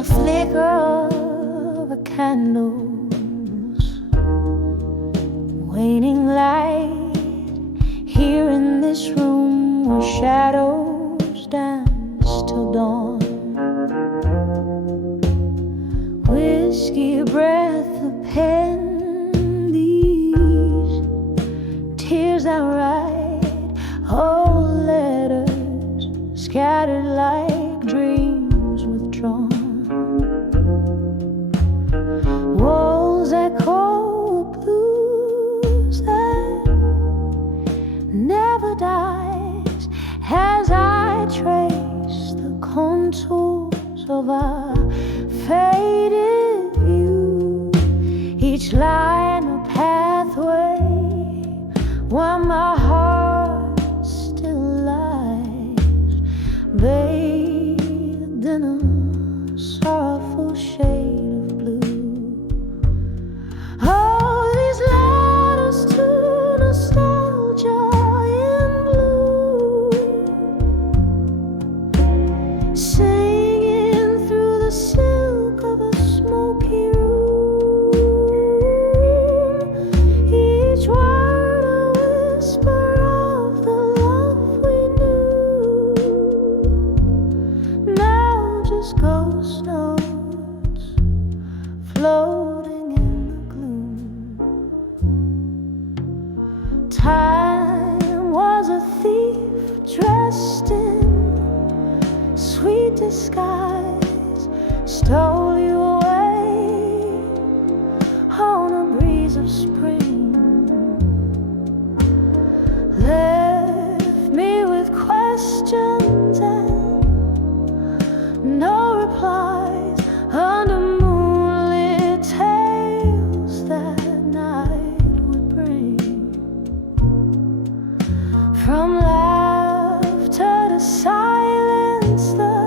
the flicker of a candle's waning light. Here in this room where shadows dance till dawn. Whiskey breath of pen, these tears I write, all letters scattered like dreams withdrawn. Walls echo blues that never dies as I trace the contours of our faded view. Each line a pathway where my heart still lies, bathed in a sorrowful shade of blue. Oh, these letters to nostalgia in blue, singing through the silk of a smoky room. Each word a whisper of the love we knew. Now just ghost notes floating in the gloom. Time was a thief dressed in sweet disguise, stole you away on a breeze of spring, left me with questions and no replies under moonlit tales that night would bring. From laughter to silence, the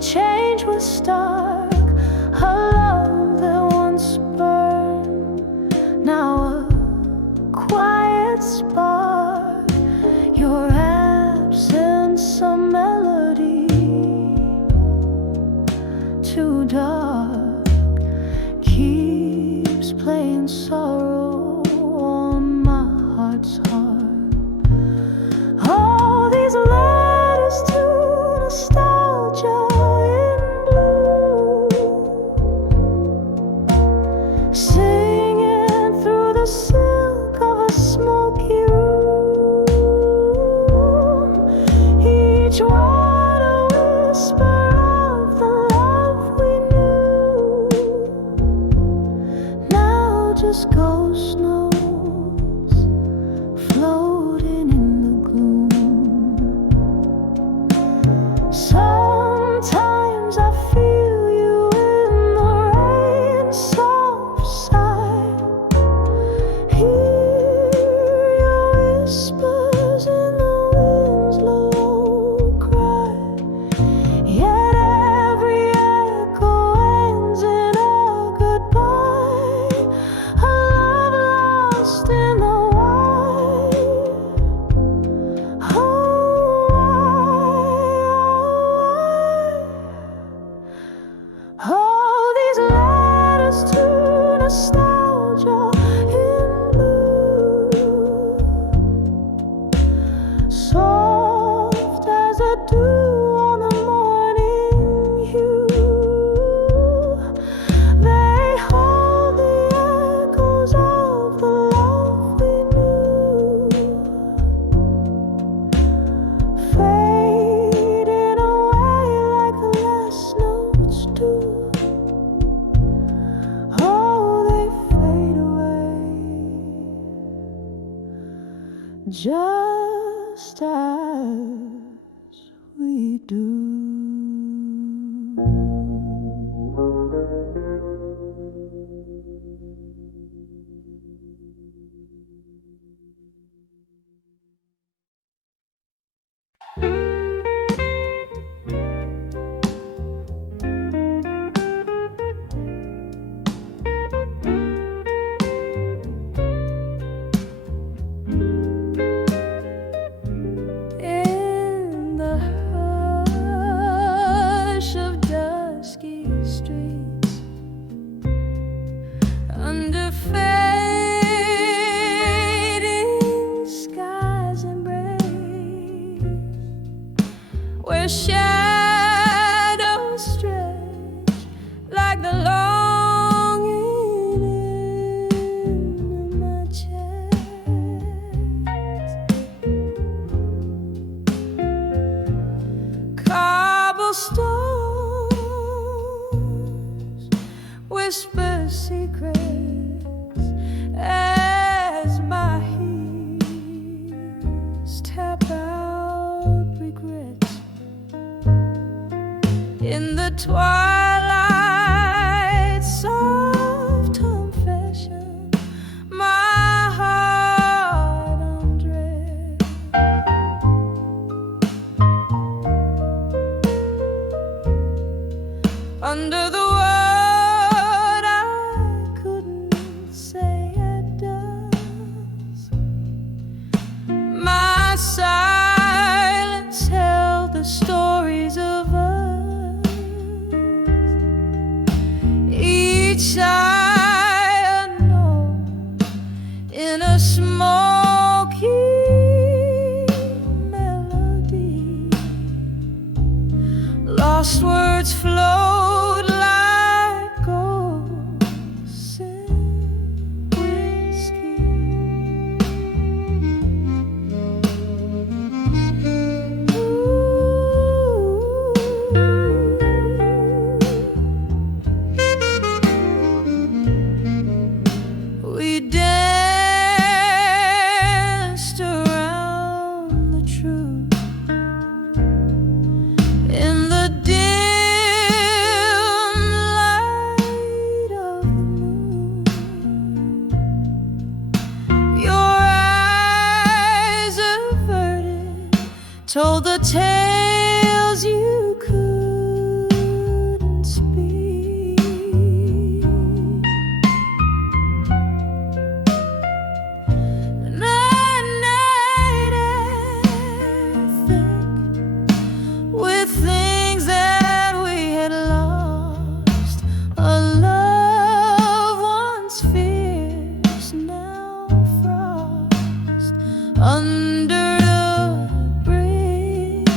change was stark. A love that once burned, now a quiet spark. Your absence a melody too dark, keeps playing sorrow on my heart's harp. All these letters to nostalgia in blue, singing through the silk of a smoky room. Each word a whisper of the love we knew. Now just ghost notes floating in the gloom. Sometimes I feel you in the rain, soft sigh. Hear your whispers in the wind's low cry. Yet every echo ends in a goodbye, a love lost in the wild. Oh, all these letters to nostalgia in blue, soft as a dew on the morning hue. They hold the echoes of the love we knew, fading away like the last notes do. Oh, they fade away just as we do. In the hush of dusk, twilight, soft confession, my heart undressed. Under the word I couldn't say at dusk, my silence held the stories of us, each sigh unknown in a smoky melody. Lost words flowed like ghosts in whiskey. We danced around the truth in the dim light of the moon. Your eyes averted told the tales you couldn't speak. And I thick with things that we had lost, a love once fierce, now frost under the bridge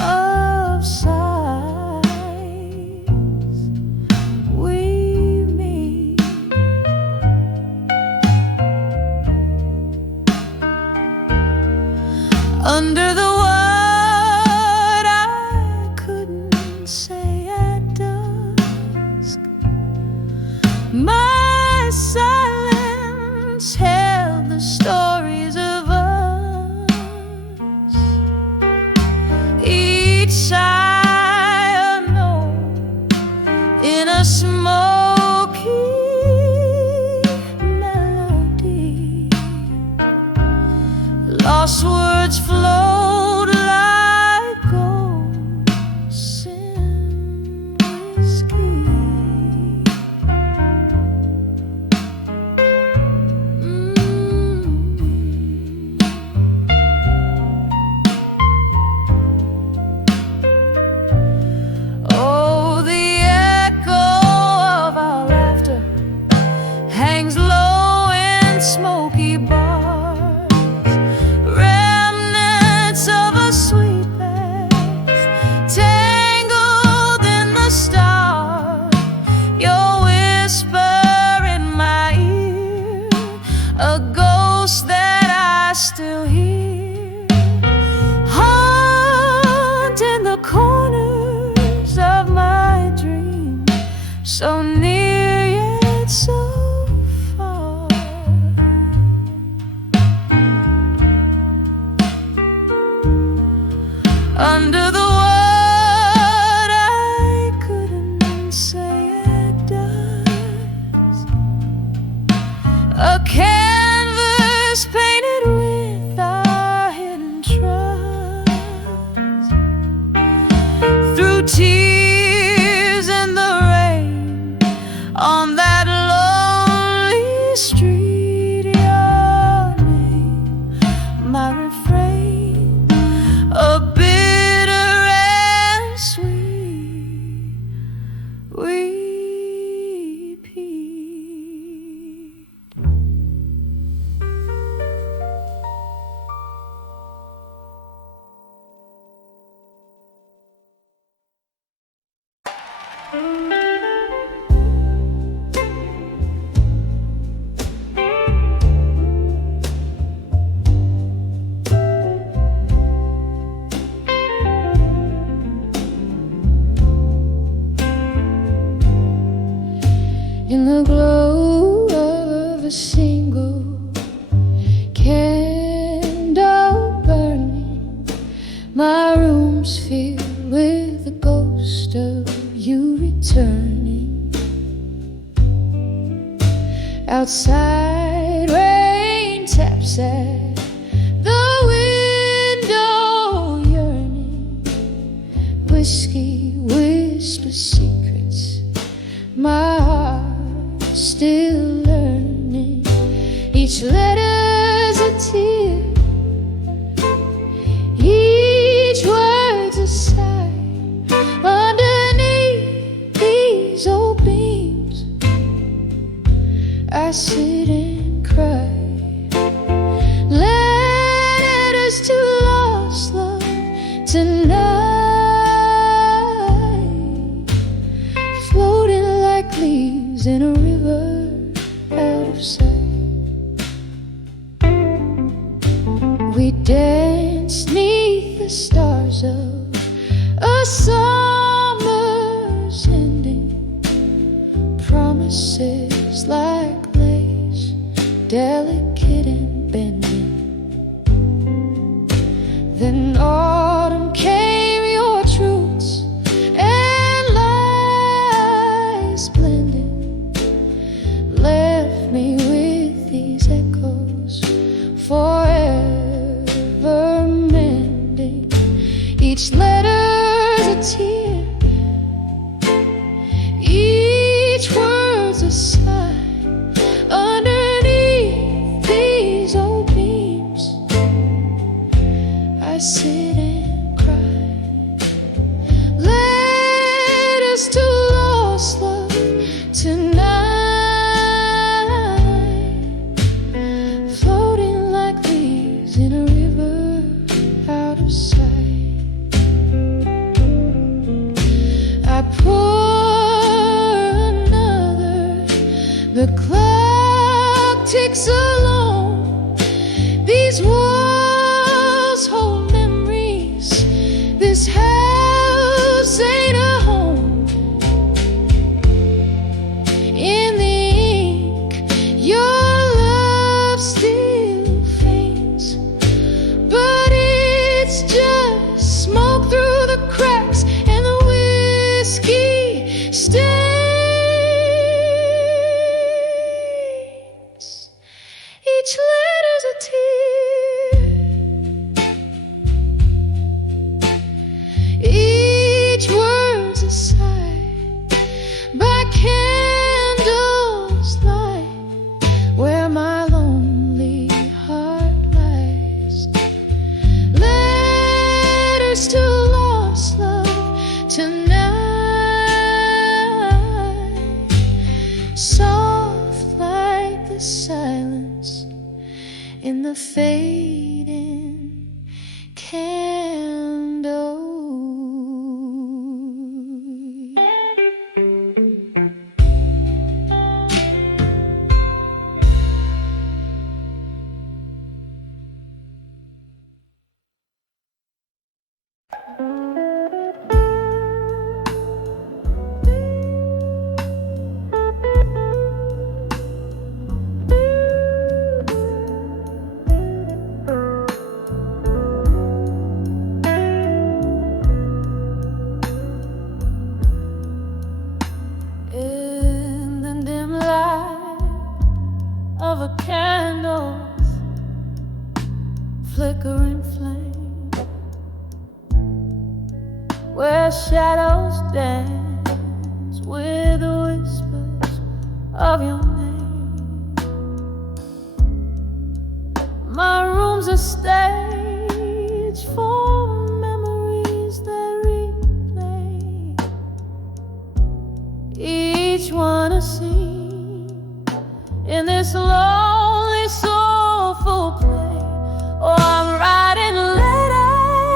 of sighs we meet. Under the word I couldn't say at dusk, my silence held the stories of us, each sigh unknown in a smoky melody. Lost words flowed like ghosts in whiskey. Oh, the echo of our laughter hangs low in smoky bars, remnants of a sweet past tangled in the stars. Your whisper in my ear, a ghost that I still hear, haunting the corners of my dream, so near yet so far. Under the word I couldn't say at dusk, a canvas painted with our hidden trust. Through tears and the rain on that lonely street, your name, my refrain, a bitter and sweet repeat. outside, rain taps at the window, yearning. Whiskey whispers secrets, my heart still learning. Each letter's a tear, each word's a sigh. Underneath these old beams, I sit and cry. Letters to lost love tonight, floating like leaves in a river out of sight. We dance 'neath the stars of a summer's ending. Promises like lace, delicate and bending. Then autumn came, your truths and lies blending, left me with these echoes forever mending. Each letter's a tear, each word's a sigh. Underneath these old beams, I sit and cry. Letters to lost love tonight, floating like leaves in a river out of sight. I pour another, the clock ticks along. These walls hold memories, this house ain't a home. In the ink, your love still faints, but it's just smoke through the cracks, and the whiskey stains. Each letter's a tear, each word's a sigh. By candles light, where my lonely heart lies. Letters to lost love tonight, soft like the silence in the fading candle. In the dim light of a candle's flickering flame, where shadows dance with the whispers of your name. My room's a stage for memories that replay, each one a scene in this lonely, soulful play. Oh, I'm writing letters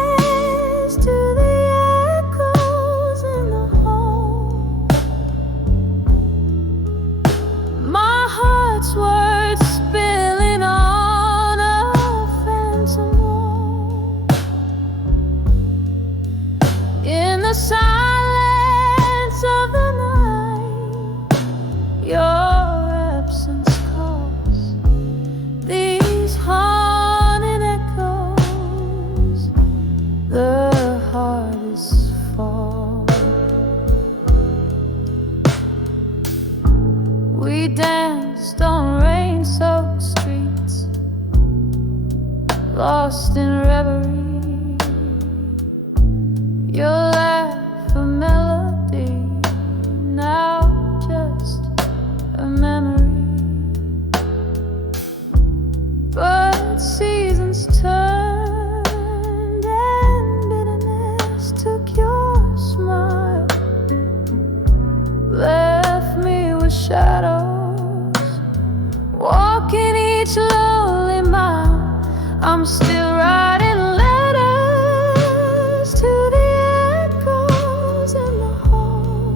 to the echoes in the hall. My heart's words spilling on a phantom wall. In the silence of the night, your absence calls. lost in reverie. Your laugh a melody, now just a memory. But seasons turned and bitterness took your smile, left me with shadows, walking each lonely mile. I'm still writing letters to the echoes in the hall.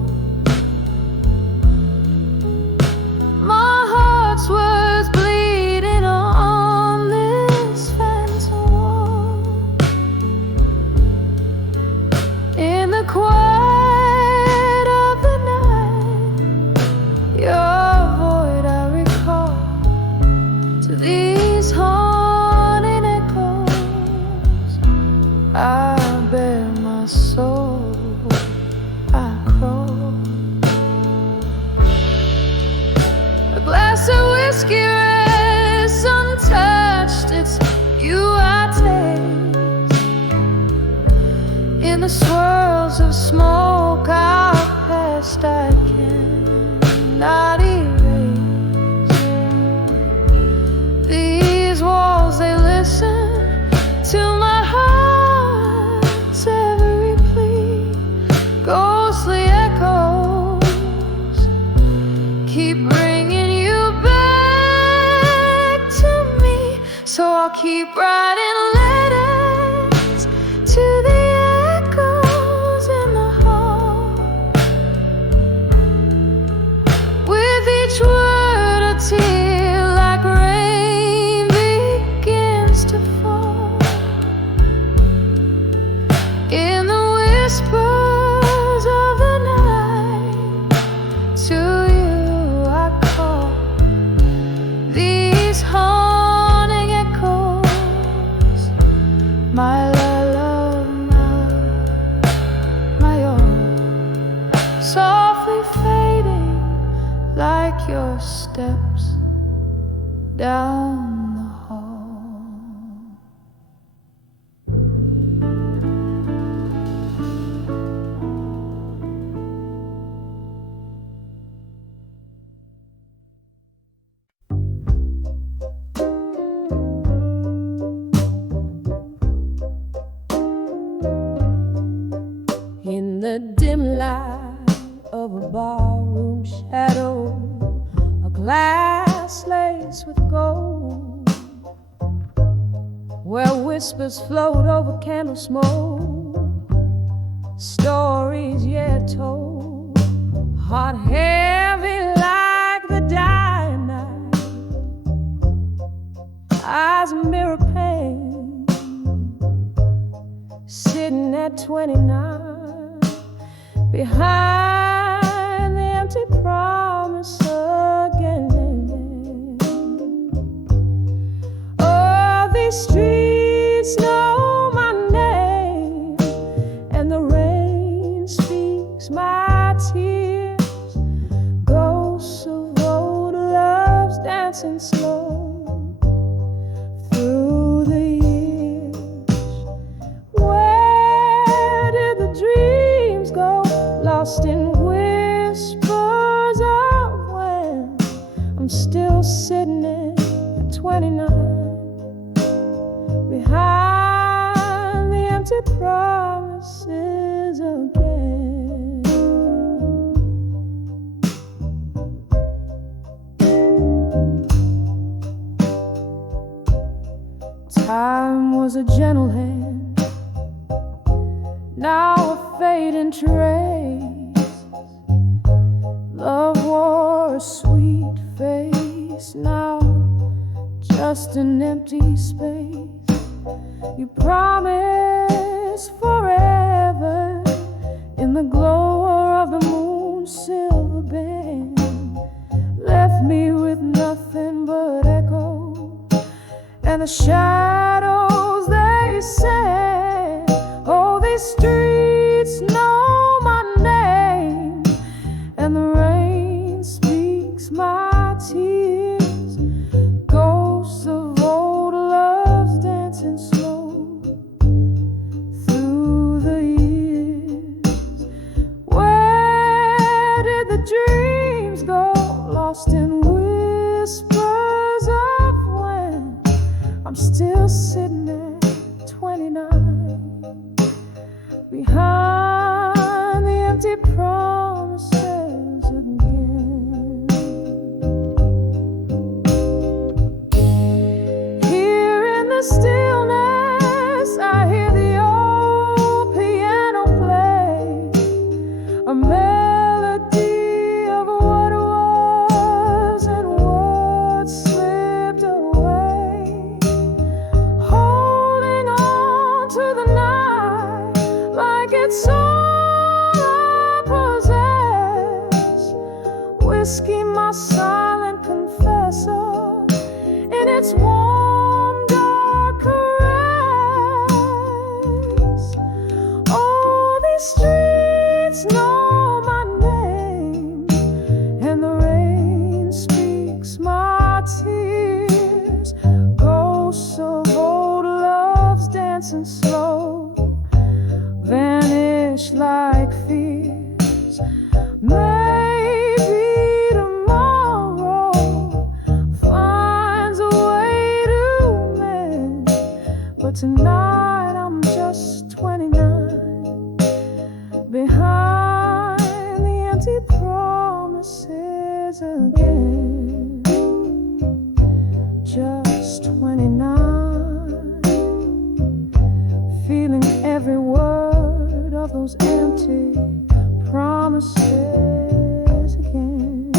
My heart's words bleeding on this phantom wall. In the quiet of the night, your void I recall to these haunting echoes. I bare my soul, I crawl. A glass of whiskey rests untouched, it's you I taste. In the swirls of smoke I've passed, I cannot erase. These walls, they listen to my heart's every plea. Ghostly echoes keep bringing you back to me. So I'll keep writing letters to the echoes in the hall. With each word a tear like rain begins to fall. In the whispers of the night, to you I call. These haunting echoes, my love, my own, softly fading like your steps down the hall. In the dim light of a barroom shadow, a glass laced with gold, where whispers float over candle smoke, stories yet told, heart heavy like the dying night, eyes a mirror pane, sitting at 29 behind the empty promise again. Oh, these streets know my name, and the rain speaks my tears. Ghosts of old loves dancing slow through the years. Where did the dreams go? Lost in whispers of when I'm still sitting at 29 behind the empty promises again. Time was a gentle hand, now a fading trace. Love wore a sweet face, now just an empty space. You promised forever in the glow of the moon's silver band, left me with nothing but echo and the shadows they said. Oh, these streets know my name, and the rain speaks my tears. Ghosts of old loves dancing its warm, dark caress. Oh, these streets know my name, and the rain speaks my tears. Ghosts of old loves dancing slow vanish like fears. Maybe tomorrow finds a way to mend, but tonight I'm just 29 behind the empty promises again. Just 29, feeling every word of those empty promises again.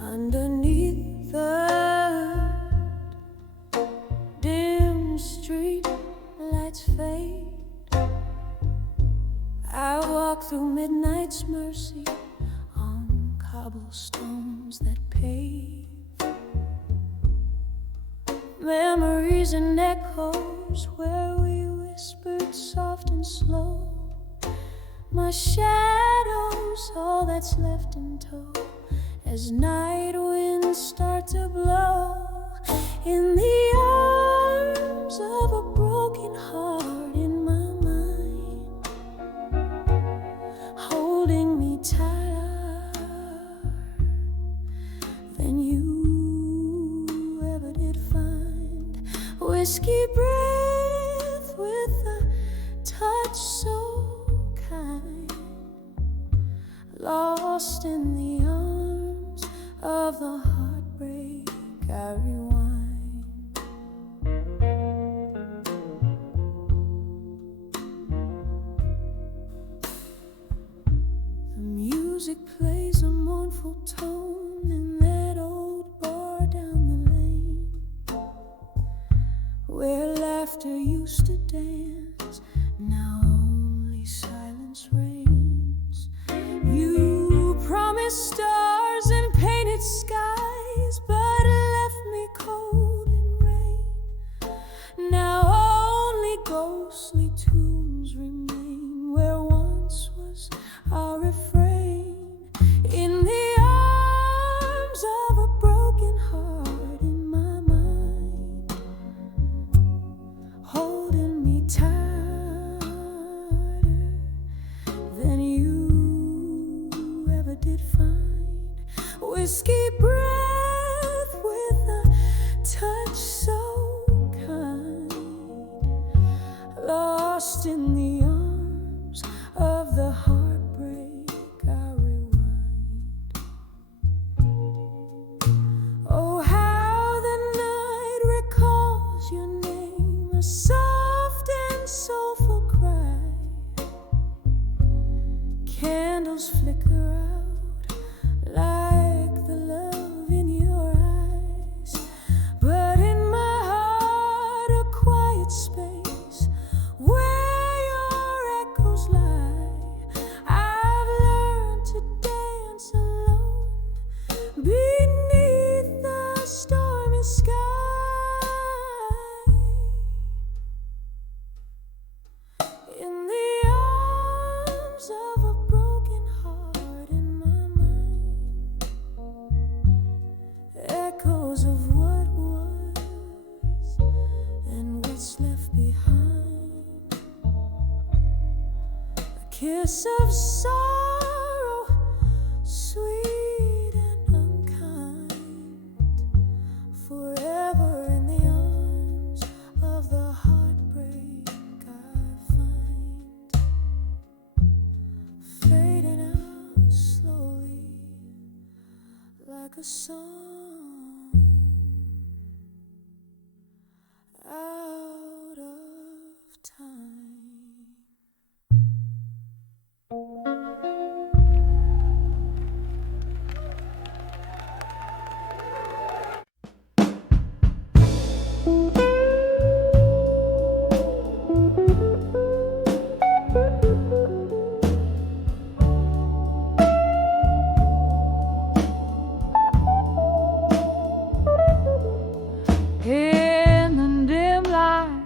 Underneath the dim street lights fade, I walk through midnight's mercy on cobblestones that pave. Memories and echoes where we whispered soft and slow. My shadow's all that's left in tow as night winds start to blow. In the arms of a broken heart in my mind, holding me tighter than you ever did find. Whiskey breath with a touch so kind, lost in the arms of the heartbreak I rewind. The music plays a mournful tone in that old bar down the lane, where laughter used to dance, now only silence reigns. You promised stars and painted skies, but left me cold in rain. Now only ghostly tunes remain where once was our refrain. In the arms of a broken heart in my mind, holding me tighter than you ever did find. Whiskey breath with a touch so kind, lost in the arms of the heartbreak I rewind. Oh, how the night recalls your name, a soft and soulful cry. Candles flicker out like the love in your eyes, but in my heart a quiet space where your echoes lie. I've learned to dance alone beneath the stormy sky. In the arms of a broken heart in my mind, echoes of what was and what's left behind. A kiss of sorrow, sweet and unkind, forever in the arms of the heartbreak I find, fading out slowly like a song out of time. In the dim light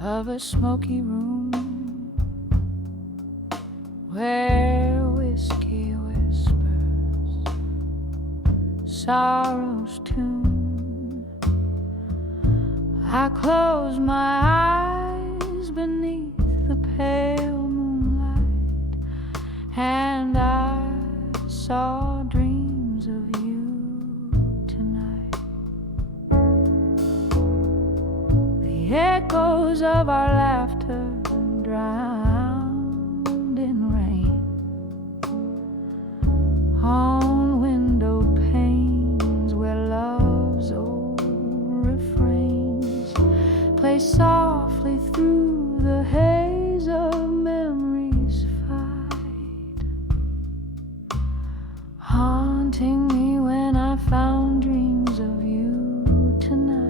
of a smoky room, where whiskey whispers sorrow's tune, I close my eyes beneath the pale moonlight, and I saw dreams of you tonight. echoes of our laughter drowned in rain. On window panes where love's old refrains play softly through the haze of memories fight, haunting me when I found dreams of you tonight.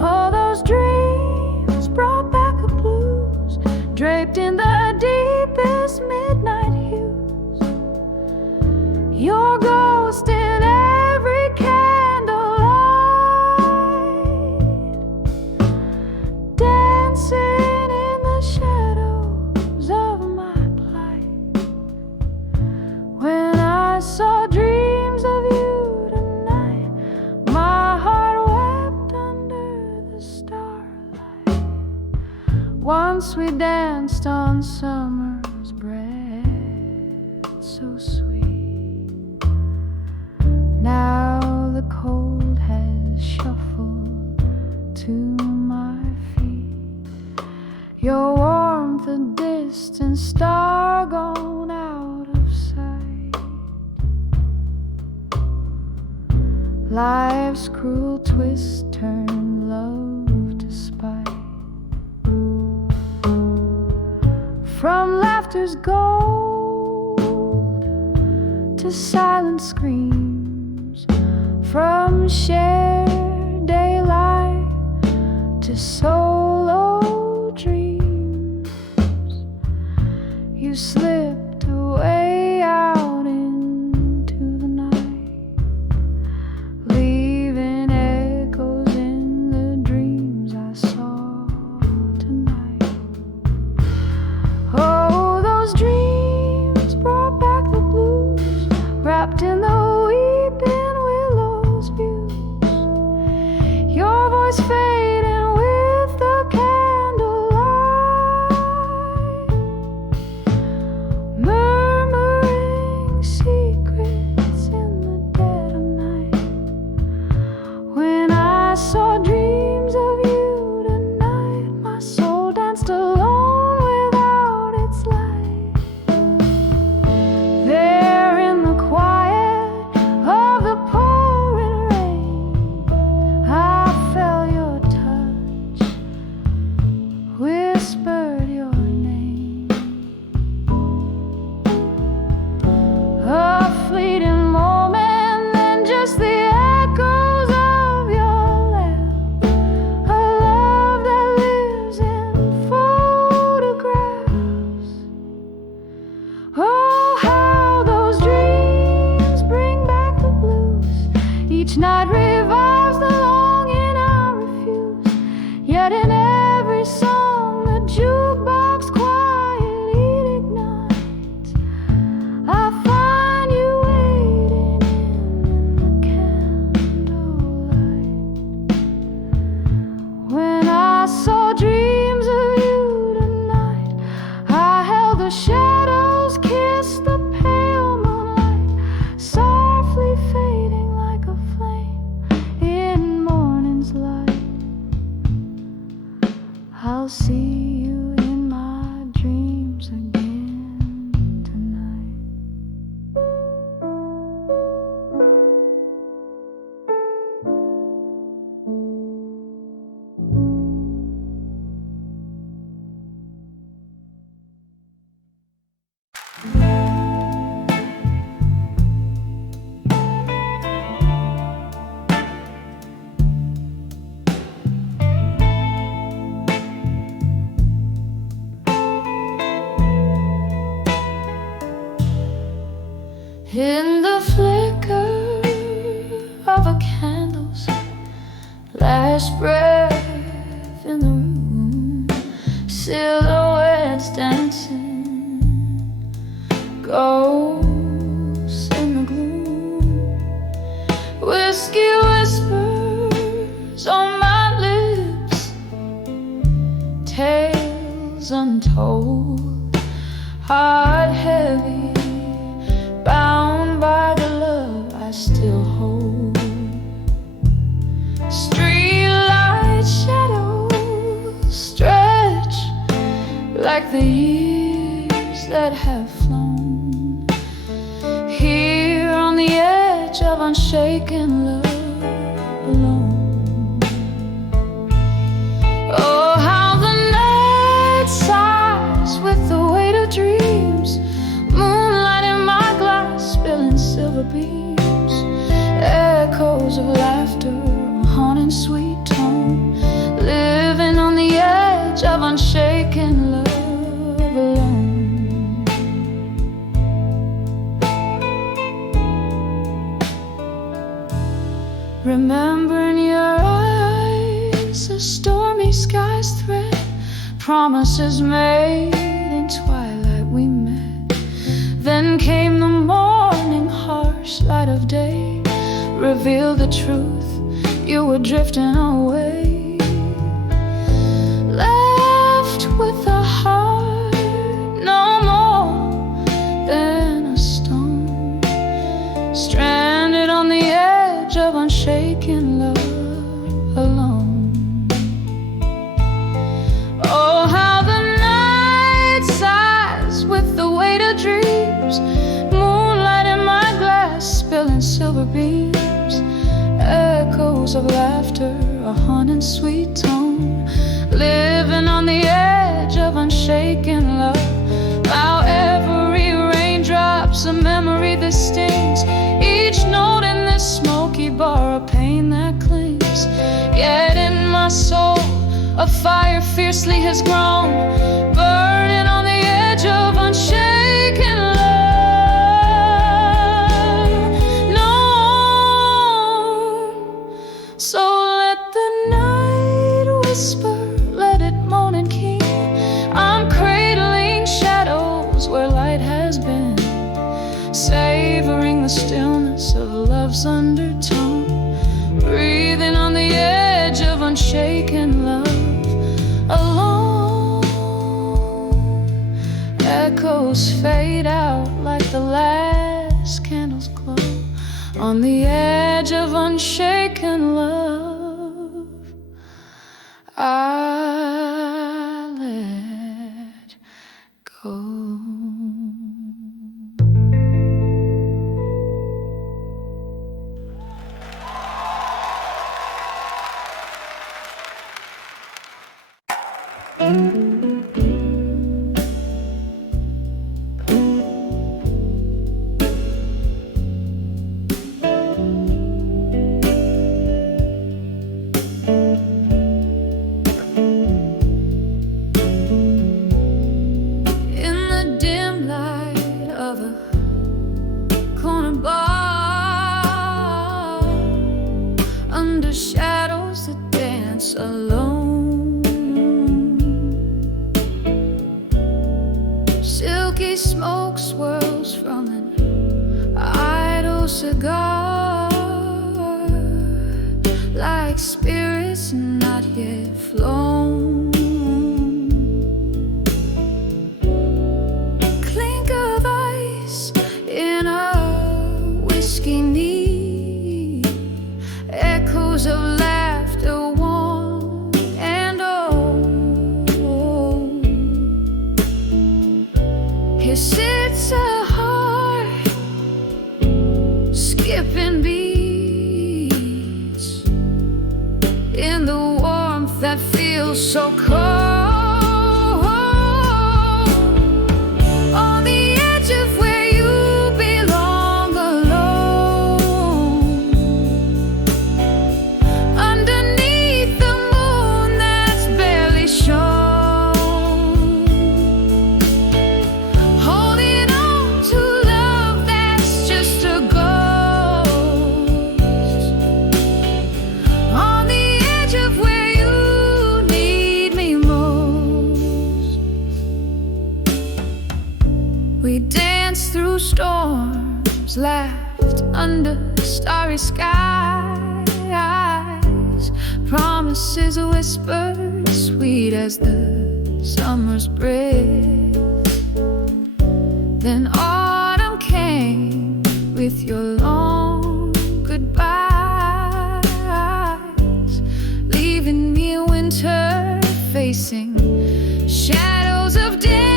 All those dreams brought back the blues, draped in the deepest midnight hues. Your ghost in every candlelight, dancing in the shadows of my plight. When I saw dreams of you tonight, my heart wept under the starlight. Once we danced on summer's breath so sweet. Now the cold has shuffled to my feet. Your warmth a distant star gone out of sight. Life's cruel twist turned love to spite. From laughter's gold to silent screams, from shared daylight to solo dreams, you slipped away out into the night, leaving echoes in the dreams I saw tonight. Oh, those dreams brought back the blues, wrapped in the weeping willows views. Your voice fading with the candlelight, murmuring secrets in the dead of night. When I saw dreams of you tonight, my soul danced alone without its light. There in the quiet of the pouring rain, I felt your touch, whispered your name. A fleeting moment, then just the echoes of your laugh. A love that lives in photographs. Oh, how those dreams bring back the blues. Each night revives the longing I refuse. Yet in every song the jukebox quietly ignites. I find you waiting in the candlelight. When I saw dreams of you tonight, I held the shadows, kissed the pale moonlight, softly fading like a flame in morning's light. I'll see you in my dreams again tonight. In the flicker of a candle's last breath in the room, silhouettes dancing, ghosts in the gloom, whiskey whispers on my lips, tales untold, heart heavy, bound by the love I still hold. Street lights the years that have flown, here on the edge of unshaken love alone. Oh, how the night sighs with the weight of dreams, moonlight in my glass spilling silver beams, echoes of laughter, haunting sweet tone, living on the edge of unshaken love alone. Remember in your eyes a stormy sky's thread, promises made in twilight we met. Then came the morning, harsh light of day, revealed the truth, you were drifting away, left with a heart no more than a stone, stranded on the edge of unshaken love alone. Oh, how the night sighs with the weight of dreams, moonlight in my glass spilling silver beams, echoes of laughter, a haunting sweet tone, living on the edge of unshaken love. How every raindrop's a memory that stings, each note in this smoky bar a pain that clings. Yet in my soul a fire fiercely has grown, burning on the edge of unshaken love. So let the night whisper, let it moan and keen. I'm cradling shadows where light has been, savoring the stillness of love's undertone, breathing on the edge of unshaken love alone. Echoes fade out like the last candle's glow, on the edge of unshaken love I let go. Shadows that dance alone, silky smoke swirls from an idle cigar, like spirits not yet flown. Clink of ice in a whiskey knee, echoes of laughter, one and all. Here sits a heart skipping beats in the warmth that feels so cold. We danced through storms, laughed under starry skies, promises whispered, sweet as the summer's breath. Then autumn came with your long goodbyes, leaving me winter facing shadows of death.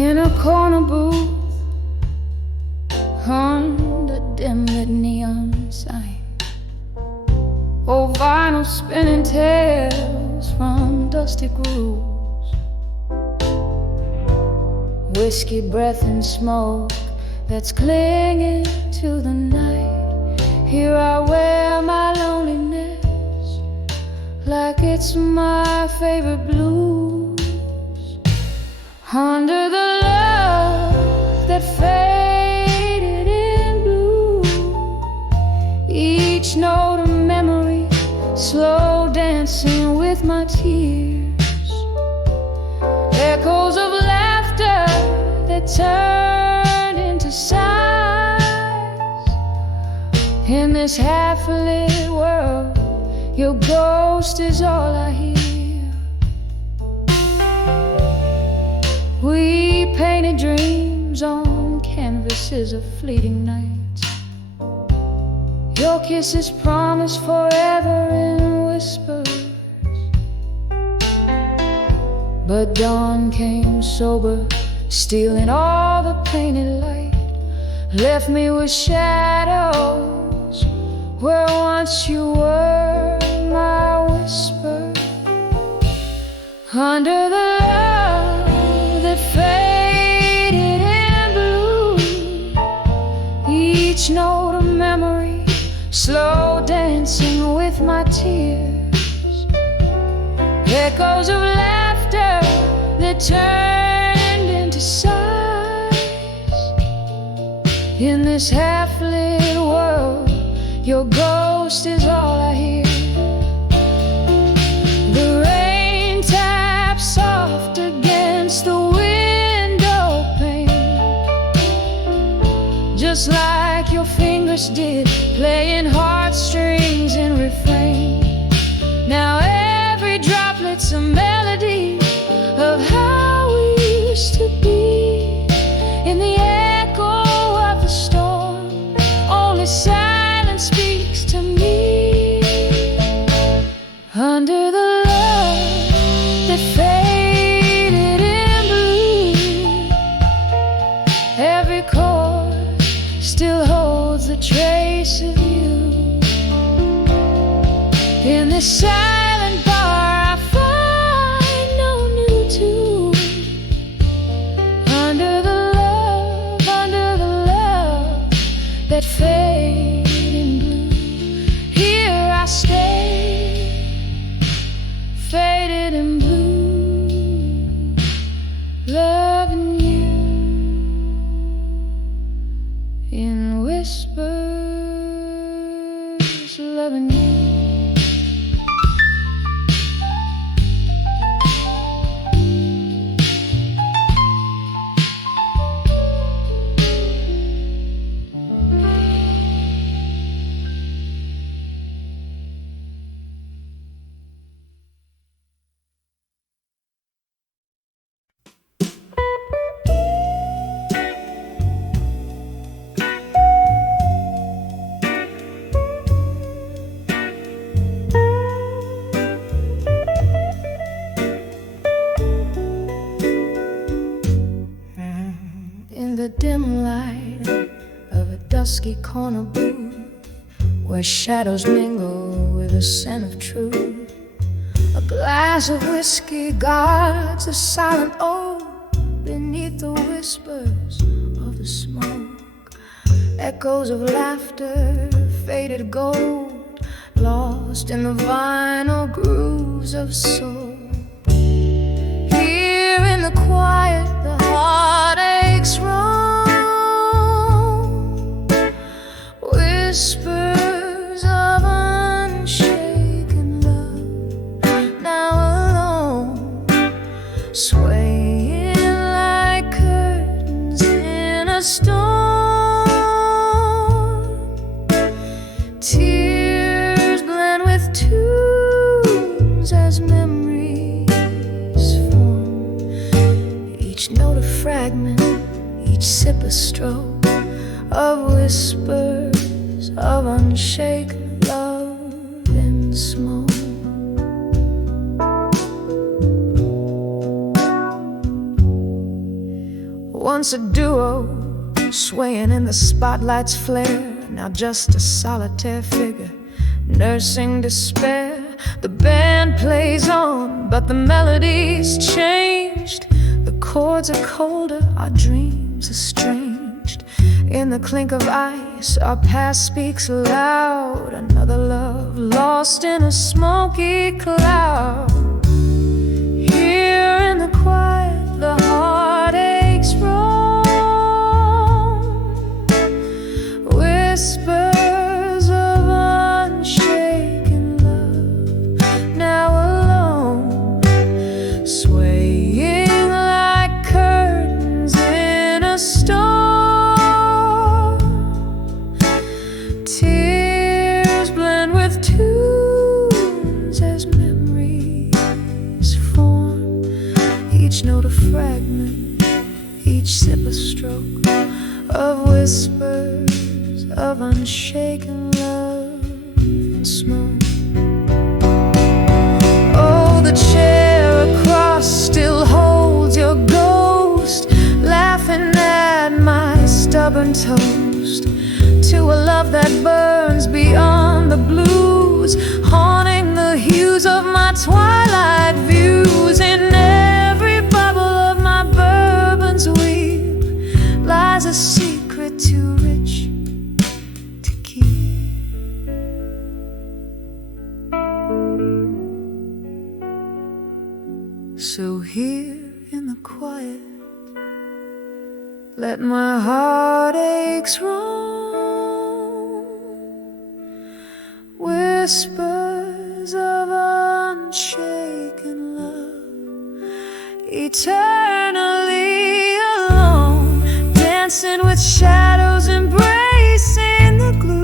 in a corner booth under dim-lit neon sign. Old vinyl spinning tales from dusty grooves, whiskey breath and smoke that's clinging to the night. Here I wear my loneliness like it's my favorite blues, under the love that faded in blue. Each note a memory, slow dancing with my tears, echoes of laughter that turned into sighs. In this half-lit world, your ghost is all I hear. We painted dreams on canvases of fleeting nights. Your kisses promised forever in whispers, but dawn came sober, stealing all the painted light, left me with shadows where once you were my whisper. Under the love that faded in blue, each note a memory, slow dancing with my tears, echoes of laughter that turned into sighs. In this half-lit world, your ghost is all I hear. The rain taps soft against the window pane, just like your fingers did, playing heartstrings in refrain. Now every droplet's a melody of how we used to be. In the echo of the storm, only silence speaks to me. Under the love that faded in blue, every chord still holds the trace of you. In this silent bar I find no new tune. Under the love that faded in blue, here I stay, faded in blue, loving you in whispers, loving you. In the dim light of a dusky corner booth, where shadows mingle with the scent of truth, a glass of whiskey guards a silent oath beneath the whispers of the smoke. Echoes of laughter, faded gold, lost in the vinyl grooves of soul. Here in the quiet, the heartaches roam, whispers of unshaken love, now alone, swaying like curtains in a storm. Tears blend with tunes as memories form, each note a fragment, each sip a stroke of whispers of unshaken love in smoke. Once a duo, swaying in the spotlight's flare, now just a solitaire figure, nursing despair. The band plays on, but the melody's changed. The chords are colder, our dreams estranged. In the clink of ice, our past speaks loud. Another love lost in a smoky cloud. Here in the quiet, the heartaches roam, whispers of unshaken love, now alone, swaying like curtains in a storm. Tears blend with tunes as memories form, each note a fragment, each sip a stroke of whispers of unshaken love and smoke. Oh, the chair across still holds your ghost, laughing at my stubborn toast, to a love that burns beyond the blues, haunting the hues of my twilight views. In every bubble of my bourbon's weep lies a secret too rich to keep. So here in the quiet, let my heartaches roam, whispers of unshaken love, eternally alone, dancing with shadows, embracing the gloom.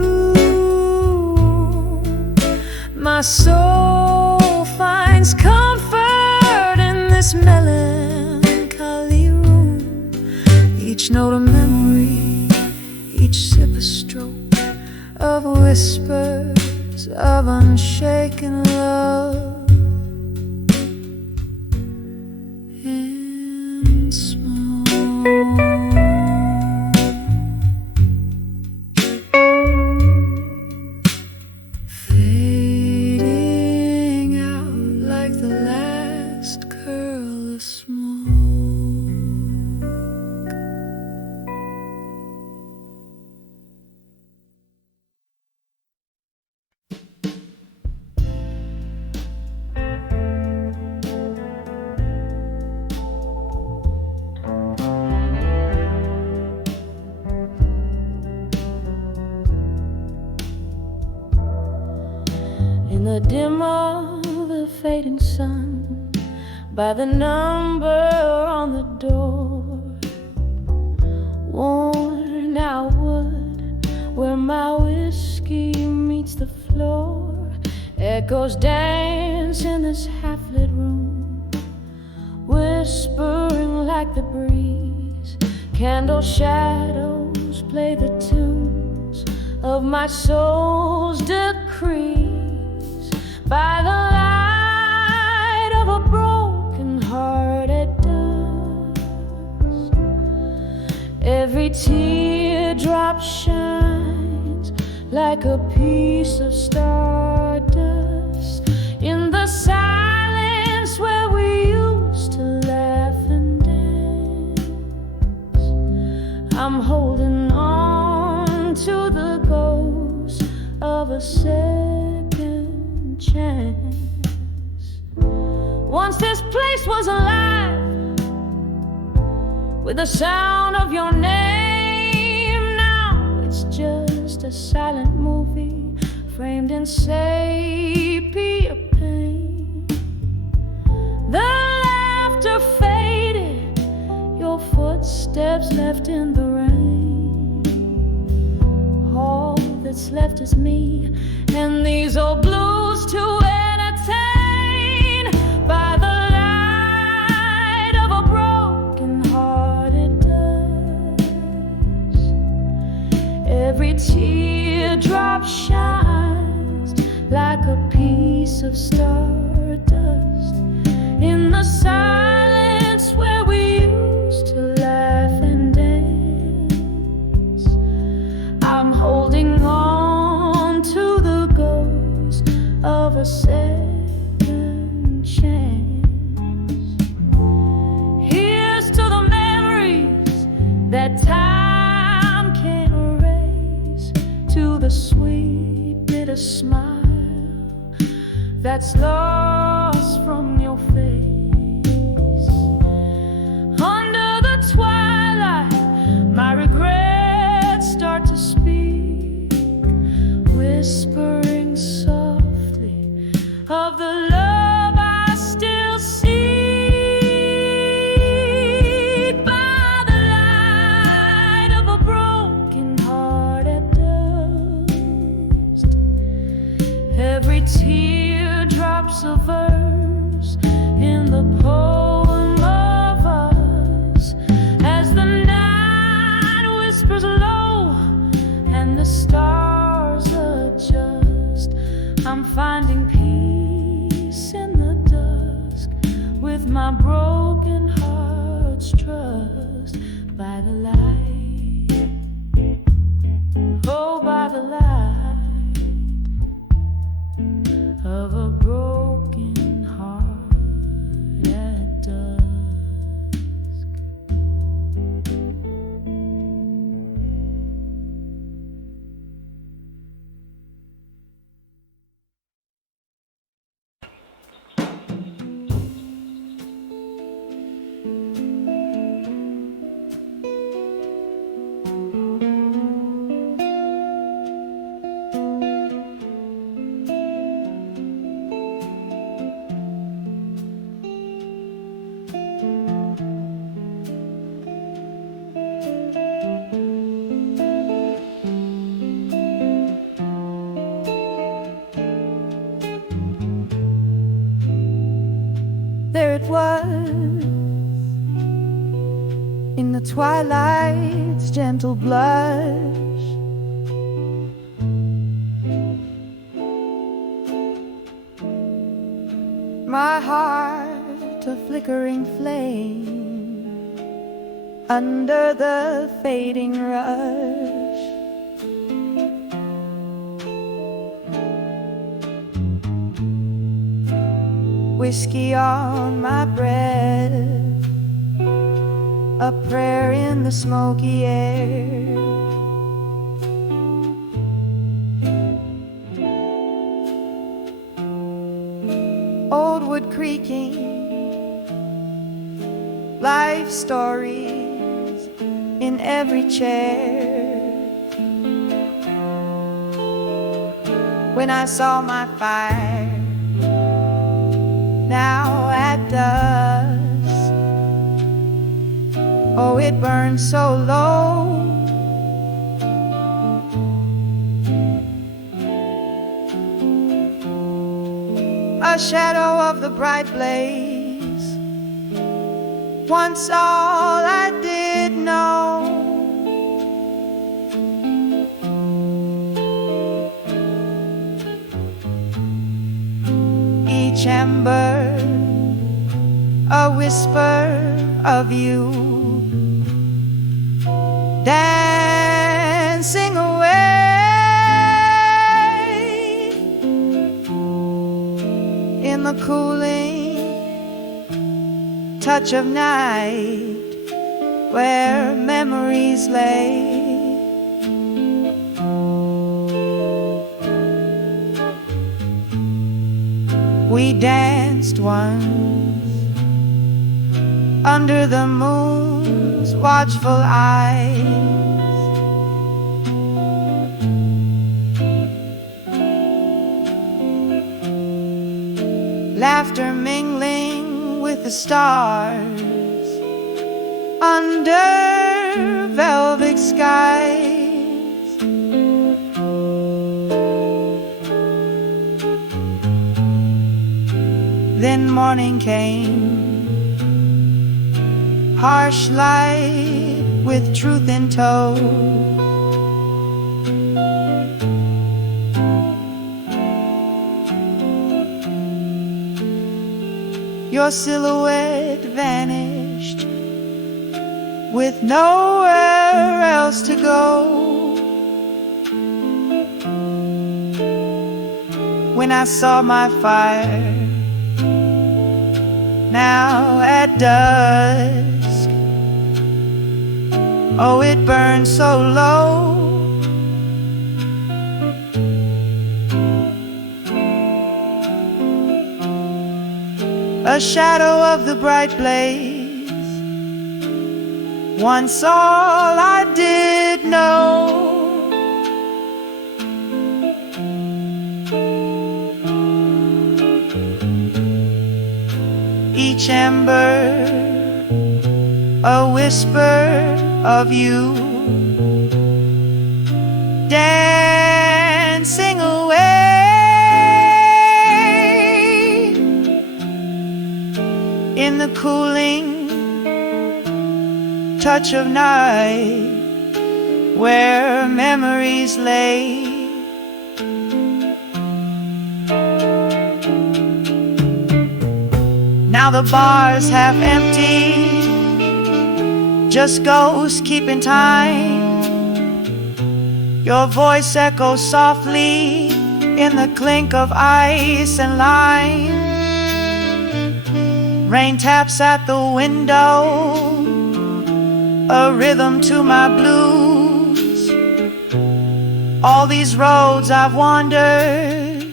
My soul finds comfort in this melancholy room, each note a memory, each sip a stroke of whispers of unshaken love and smoke. Fading out like the last curl of smoke. In the dim of the fading sun, by the number on the door, worn out wood, where my whiskey meets the floor, echoes dance in this half-lit room, whispering like the breeze. Candle shadows play the tunes of my soul's decrees. By the light of a broken-hearted dust, every teardrop shines like a piece of stardust. In the silence where we used to laugh and dance, I'm holding on to the ghost of a second chance. Once this place was alive with the sound of your name. Now it's just a silent movie framed in sepia paint. The laughter faded, your footsteps left in the rain. All that's left is me and these old blues to entertain. By the light of a broken-hearted dust, every teardrop shines like a piece of stardust. In the silence where we used to laugh and that's lost from your face. Under the twilight, my regrets start to speak, whispering softly of the love I still see. By the light of a broken heart at dusk, every tear drops a verse in the poem of us. As the night whispers low and the stars adjust, I'm finding peace in the dusk with my broken heart's trust. By the light, oh, by the light of a broken heart at dusk. There it was, in the twilight's gentle blush, my heart a flickering flame under the fading rush. Whiskey on my breath, a prayer in the smoky air. Old wood creaking, life stories in every chair. When I saw my fire now at dusk, oh, it burned so low. A shadow of the bright blaze, once all I did know. Each ember a whisper of you, dancing away in the cooling touch of night where memories lay. We danced once under the moon's watchful eyes, laughter mingling with the stars under velvet skies. Then morning came, harsh light with truth in tow. Your silhouette vanished with nowhere else to go. When I saw my fire now at dusk, oh, it burned so low. a shadow of the bright blaze, once all I did know. Each ember a whisper of you, dancing away in the cooling touch of night where memories lay. Now the bars half empty, just ghosts keeping time. Your voice echoes softly in the clink of ice and lime. Rain taps at the window, a rhythm to my blues. All these roads I've wandered,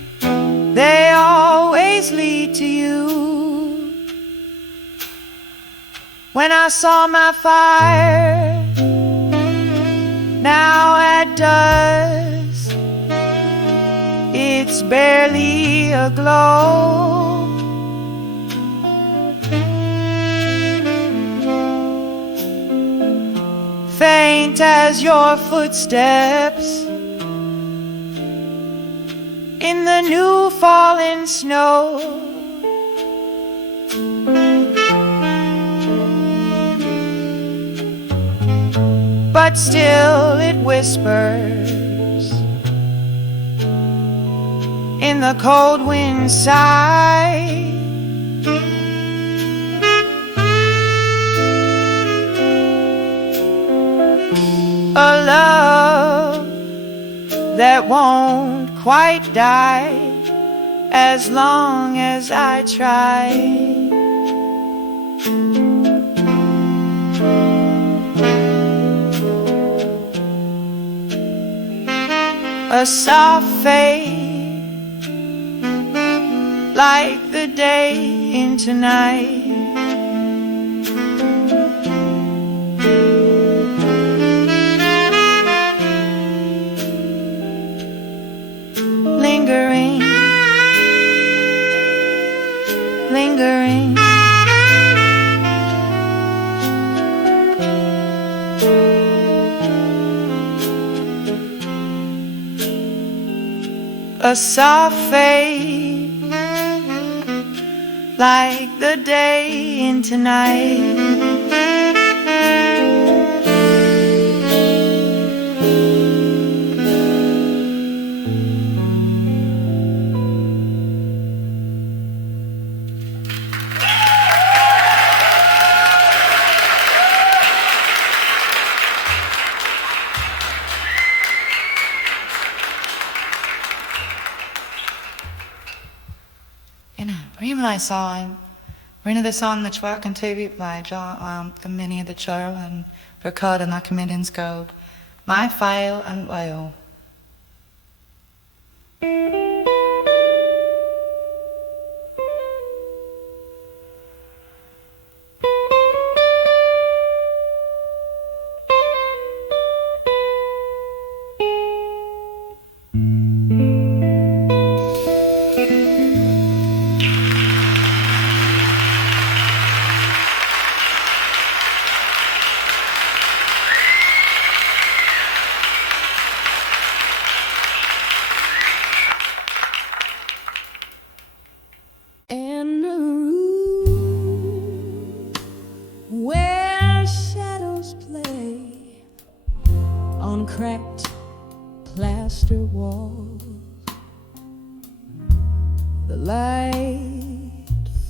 they always lead to you. When I saw my fire, now at dusk, it's barely a glow. Faint as your footsteps in the new fallen snow. But still it whispers in the cold wind sigh. A love that won't quite die as long as I try. A soft fade, like the day into night. Lingering, lingering. A soft fade, like the day into night. I saw rented the song The Czwartą by Gminy the Churl and recorded na comedians called My File and Whale. Cracked plaster walls, the light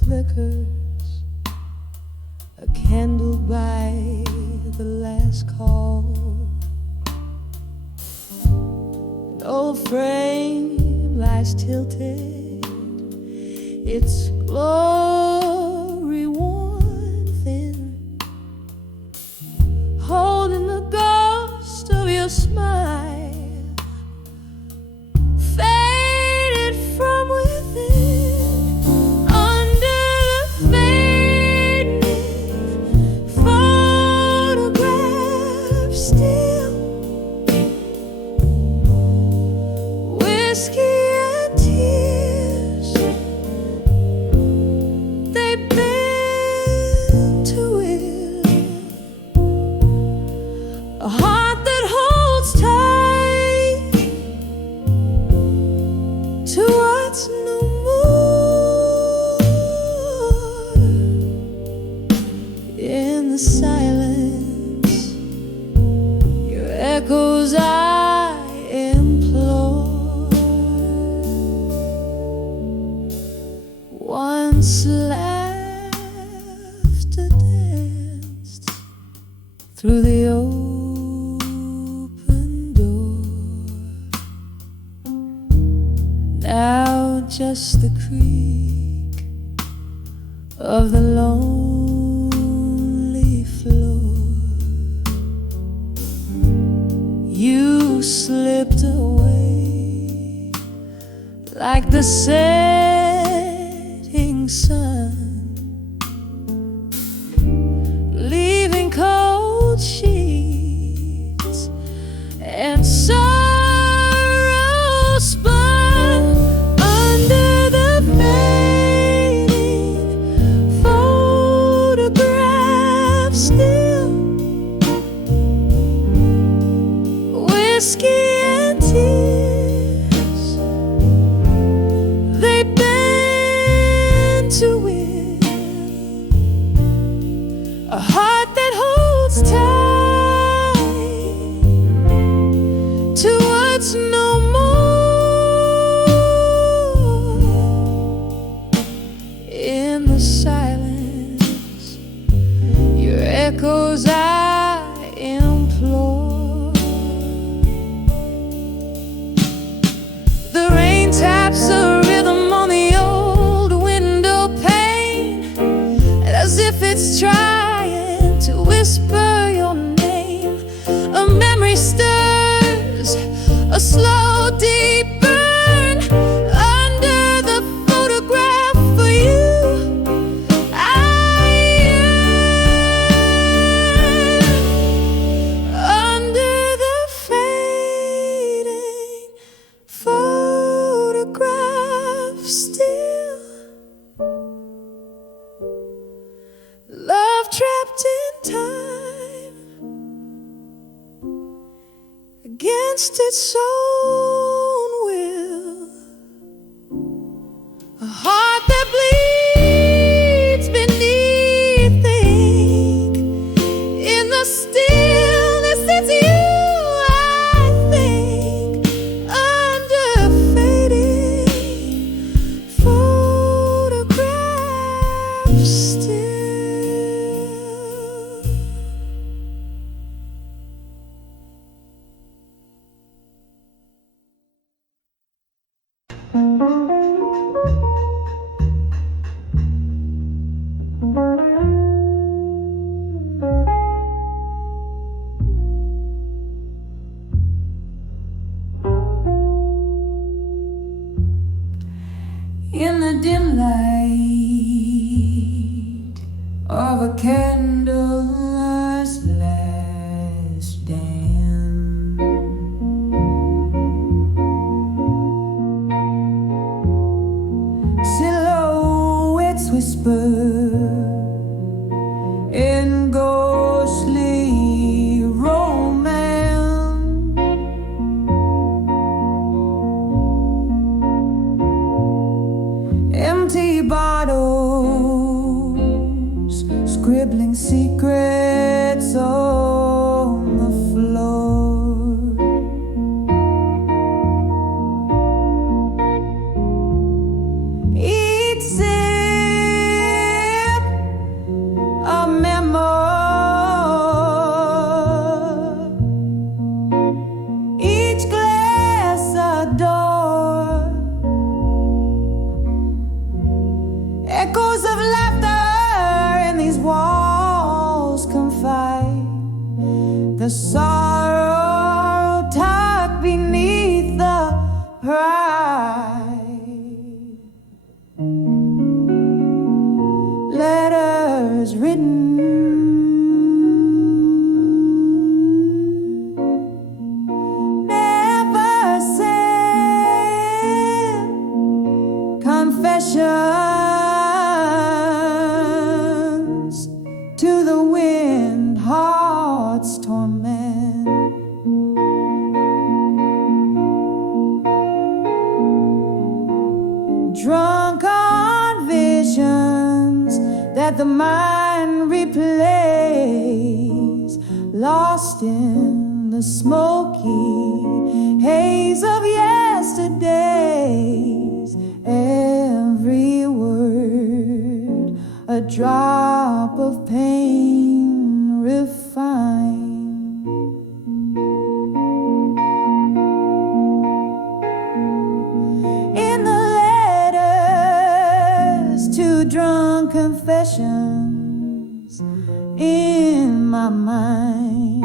flickers, a candle by the last call. An old frame lies tilted, its glory worn thin, holding the ghost of your smile, faded from within. Under the through the open door. Now just the creak of the lonely floor. You slipped away like the setting sun, leaving cold sheets and sorrow spun under the fading photograph. Still whiskey and tears, they bend to it, a heart that holds tight to what's no more. In the silence, your echoes I implore. The rain taps a rhythm on the old window pane, as if it's trying to whisper your name. A memory stirs, a slow deep burn under the photograph for you. I yearn under the fading photograph. Still love trapped in time, against its own will, a heart that bleeds beneath ink. In the stillness, it's you I think, under fading photographs. Still in the dim light of a candlelight's last dance, silhouettes whisper in ghostly romance. Empty bottles, scribbling secrets on the floor. Each sip a memoir, each glass a door. Echoes of laughter in these walls confide the sorrow tucked beneath the pride. Letters written, never said, confessions to the wind, heart's torment. Drunk on visions that the mind replays, lost in the smoky haze of yesterdays. Every word a drop of pain refined. confessions in my mind.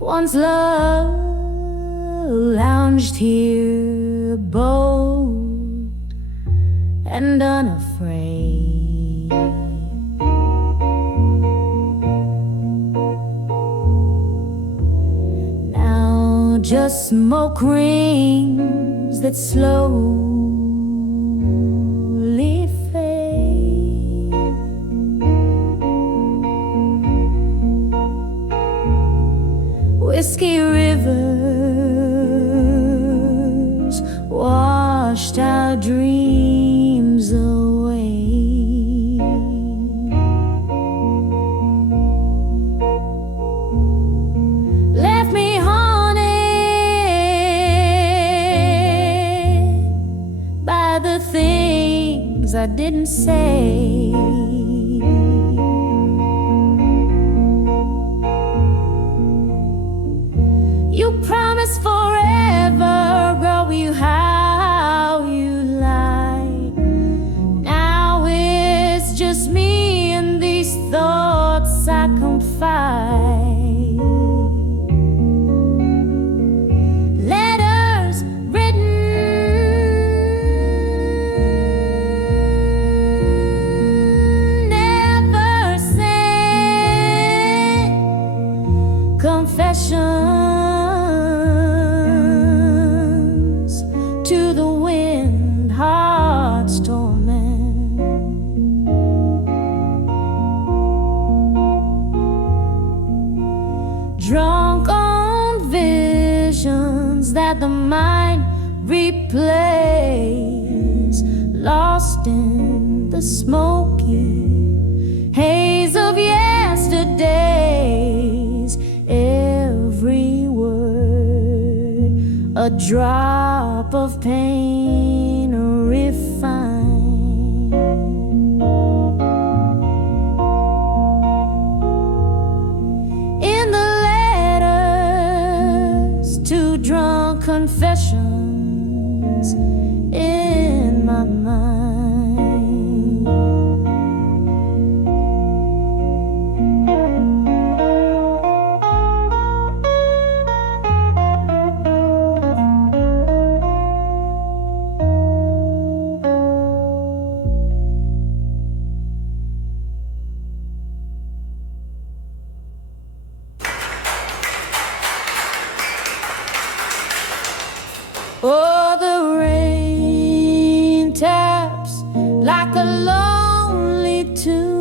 Once love lounged here bold and unafraid. Now just smoke rings that slowly fade. Whiskey rivers washed our dreams away. Left me haunted by the things I didn't say. You promised forever, girl, you how you lie. Now it's just me and these thoughts I confide. Letters written, never sent. Confession to the wind, heart's torment. Drunk on visions that the mind replays, lost in the smoky haze of yesterdays. Every word a drop of pain refined. In the letters, two drunk confessions in my mind. Oh, the rain taps like a lonely tune,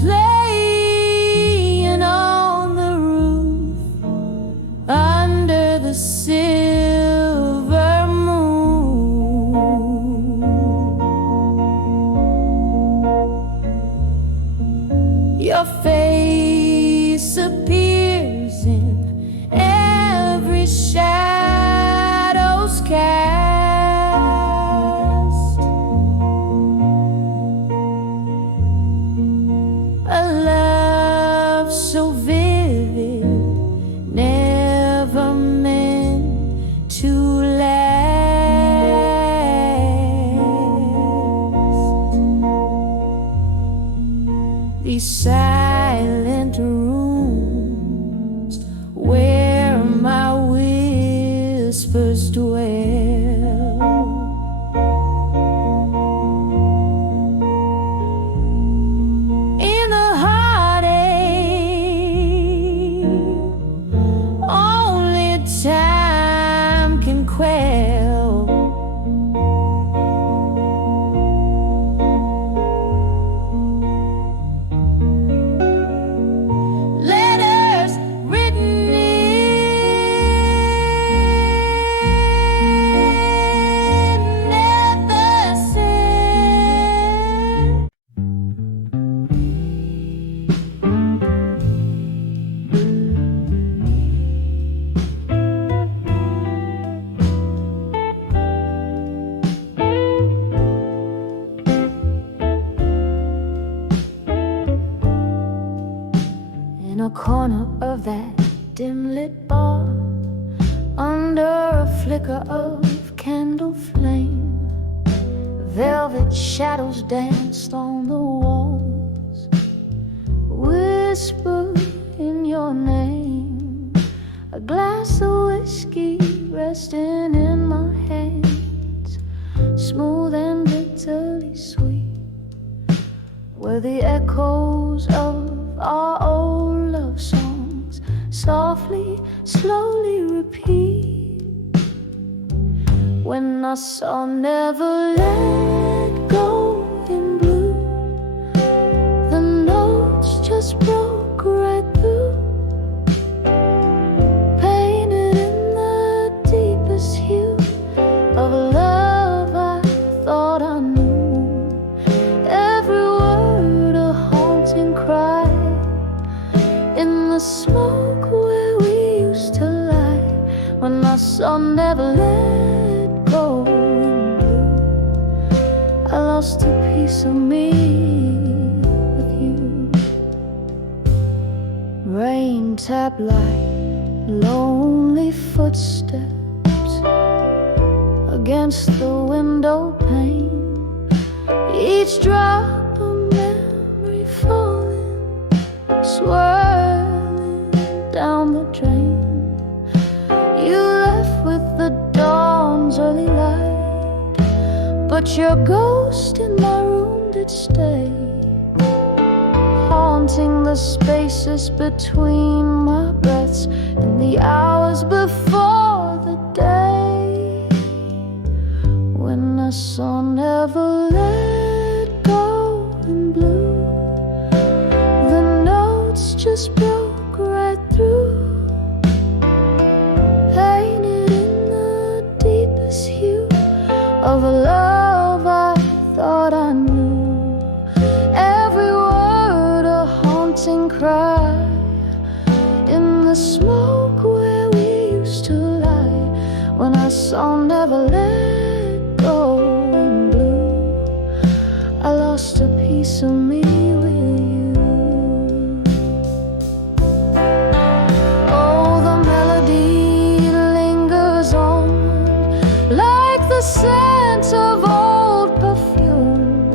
playing on the roof under the silver moon. Your face appears in every shadow's cast. A love so vivid, never meant to last. These silent rooms where my whispers dwell, in the heartache dim lit bar, under a flicker of candle flame. Velvet shadows danced on the walls, whisper in your name. A glass of whiskey resting in my hands, smooth and bitterly sweet, where the echoes of our old love songs softly, slowly repeat. When I saw Never Let Go in blue, the notes just broke right through, painted in the deepest hue of a love I thought I knew. Every word a haunting cry in the smoke where we used to lie. When I saw Never Let Go in blue, I lost a piece of me with you. Rain tap like lonely footsteps against the window pane, each drop a memory falling, swirling down the drain. You left with the dawn's early light, but your ghost in my room did stay, haunting the spaces between my breaths and the hours before the day. When I saw Never Let Go in blue, the notes just broke right through, painted in the deepest hue of a love I thought I knew. Every word a haunting cry in the smoke where we used to lie. When I saw Never Let Go in blue, I lost a piece of me with you. Oh, the melody lingers on like the scent of old perfume,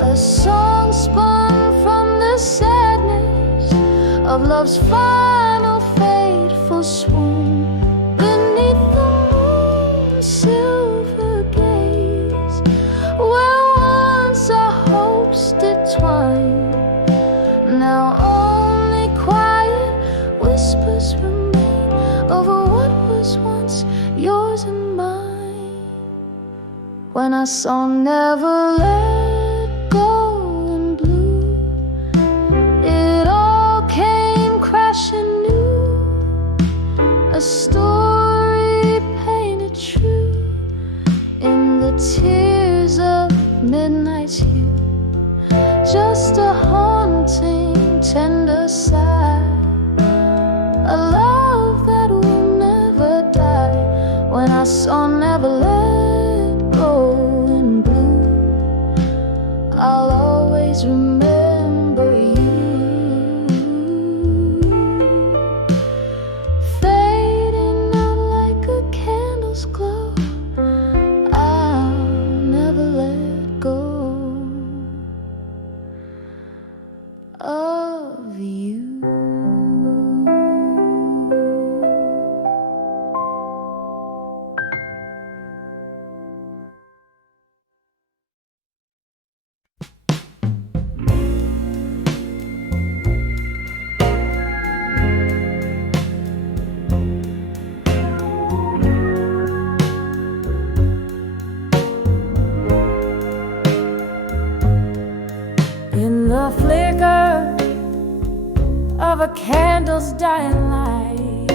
a song spun from the sadness of love's final fateful swoon. Beneath the moon's silver gaze, where once our hopes did twine, now only quiet whispers remain over what was once yours and mine. When I saw Never Let Go in blue, it all came crashing new, a story painted true in the tears of midnight's hue, just a haunting, tender sigh, a love that will never die. When I saw Never Let Go in blue, I'll always remember you, fading out like a candle's glow. I'll never let go of you. In the flicker of a candle's dying light,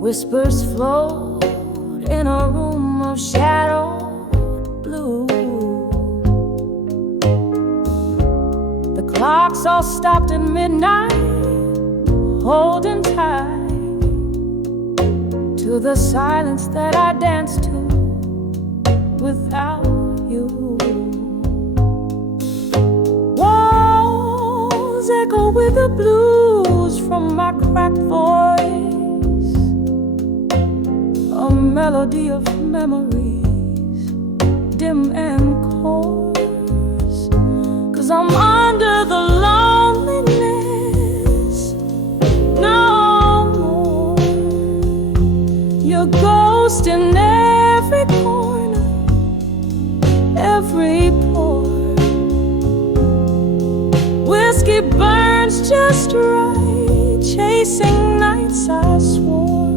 whispers float in a room of shadowed blue. The clocks all stopped at midnight, holding tight to the silence that I danced to without you. Walls echo with the blues from my cracked voice, a melody of memories, dim and coarse. 'Cause I'm under the loneliness no more. Your ghost in every corner, every pore. Whiskey burns just right, chasing nights I swore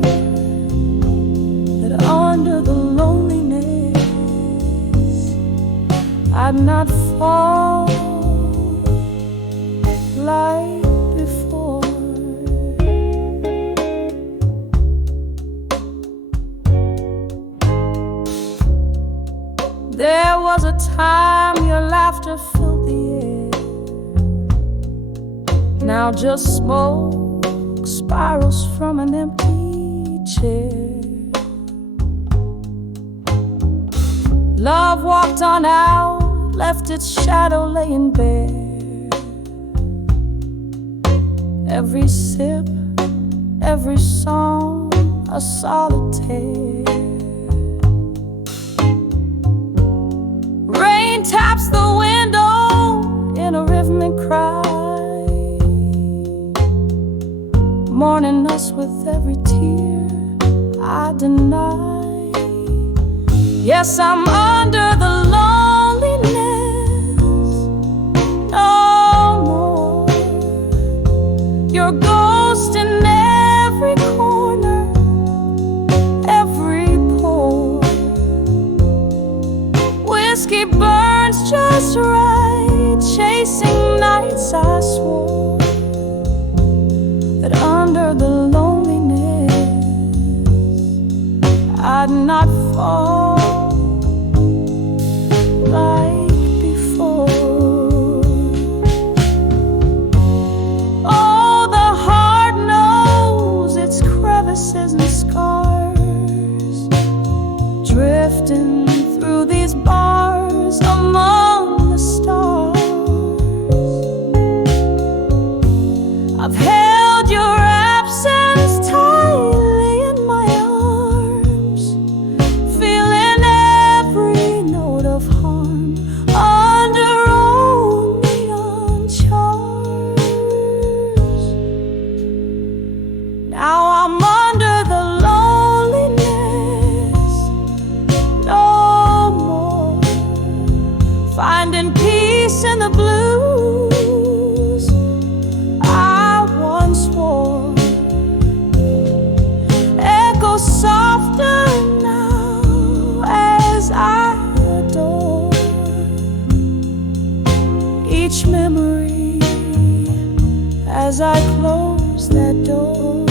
that under the loneliness I'd not fall like before. There was a time your laughter filled the air. Now just smoke spirals from an empty chair. Love walked on out, left its shadow laying bare. Every sip, every song, a solitaire. Rain taps the window in a rhythmic cry, mourning us with every tear I deny. Yes, I'm under the loneliness no more. Your ghost in every corner, every pore. Whiskey burns just right, chasing nights I swore that under the loneliness I'd not fall like before. Oh, the heart knows its crevices and scars, drifting through these bars among the stars. I've held your absence tightly in my arms, feeling every note of harm under old neon charms. Now I'm under the loneliness no more, finding peace in the blues I once wore. Echo softer now as I adore each memory as I close that door.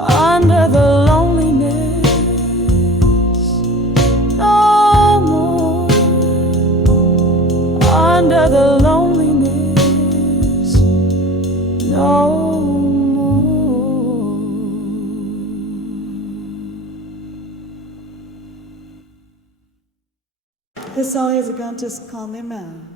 Under the loneliness no more, under the loneliness no more. This song is going to candlelight.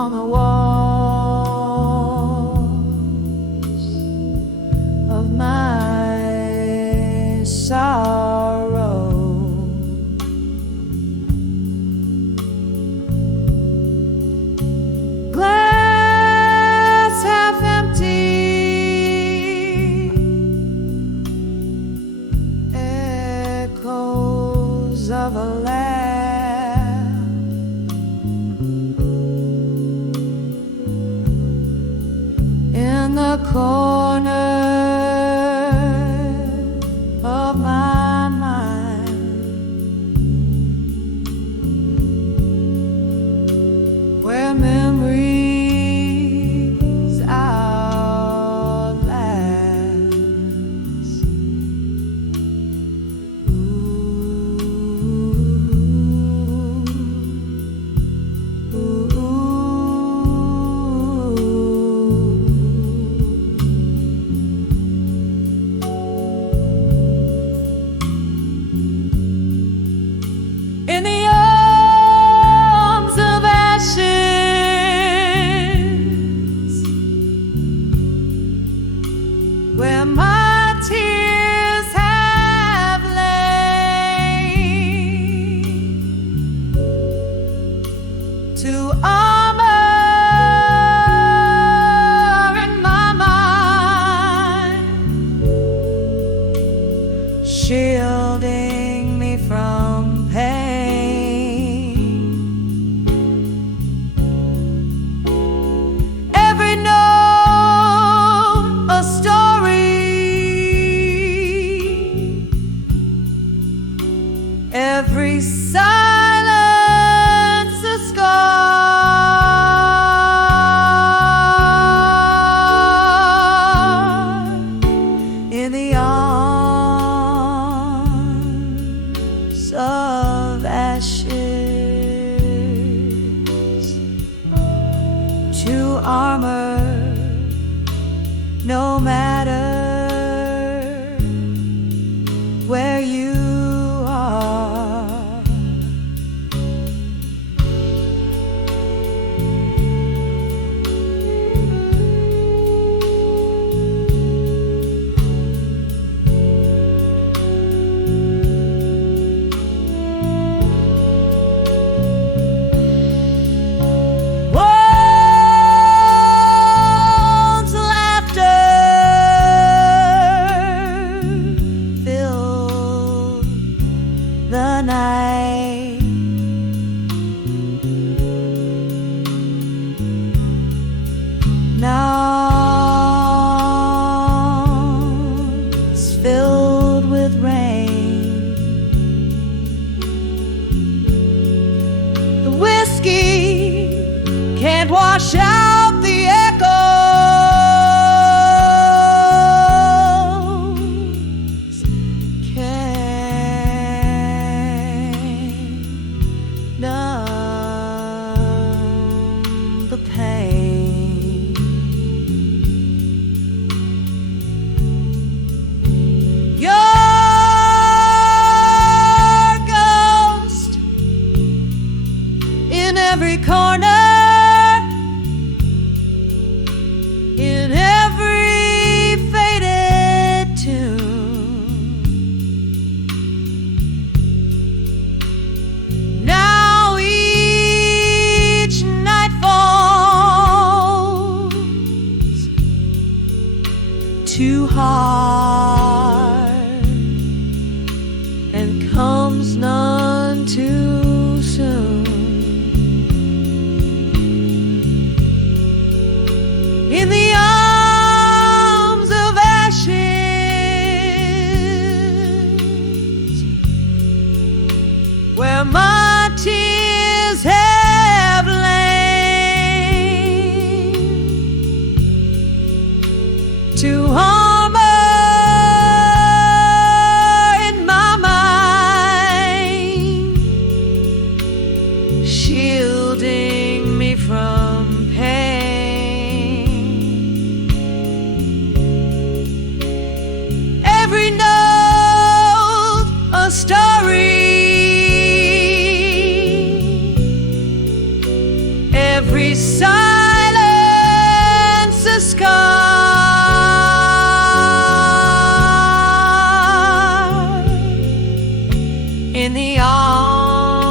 on the walls of my sorrow. Glass half empty, echoes of a laugh. In the corner of my mind, where memories outlast. Ooh, ooh. In the arms of ashes, where my tears have lain, to armor in my mind, shielding me from pain. Every note a story, every silence a scar. In the arms of ashes, to armor, no matter where you are. Once laughter filled the night. Now it's filled with rain. The whiskey can't wash out the echoes. Can't numb the pain. Your ghost in every corner, in every faded tune. Now each nightfall every silence a scar in the arms